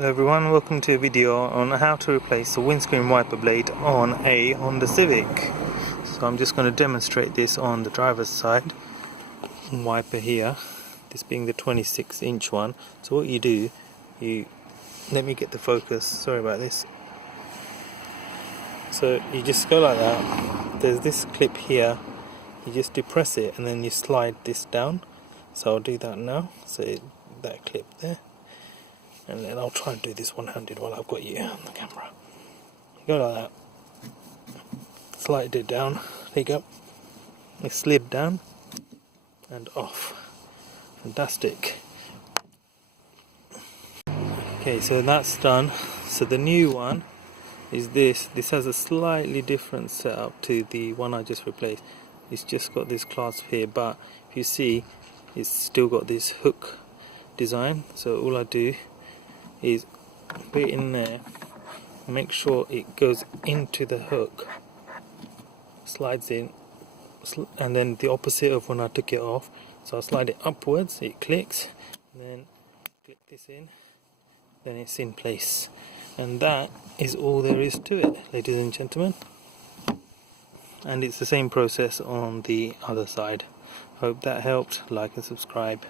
Hello everyone, welcome to a video on how to replace the windscreen wiper blade on a Honda Civic. So I'm just going to demonstrate this on the driver's side. Wiper here, this being the 26-inch one. So what you do, let me get the focus, sorry about this. So you just go like that, there's this clip here, you just depress it and then you slide this down. So I'll do that now, so that clip there. And then I'll try and do this one-handed while I've got you on the camera. You go like that. Slide it down. There you go. It slid down and off. Fantastic. Okay, so that's done. So the new one is this. This has a slightly different setup to the one I just replaced. It's just got this clasp here, but if you see, it's still got this hook design. So all I do is put it in there, make sure it goes into the hook, slides in, and then the opposite of when I took it off. So I slide it upwards, it clicks, and then click this in, then it's in place. And that is all there is to it, ladies and gentlemen. And it's the same process on the other side. Hope that helped. Like and subscribe.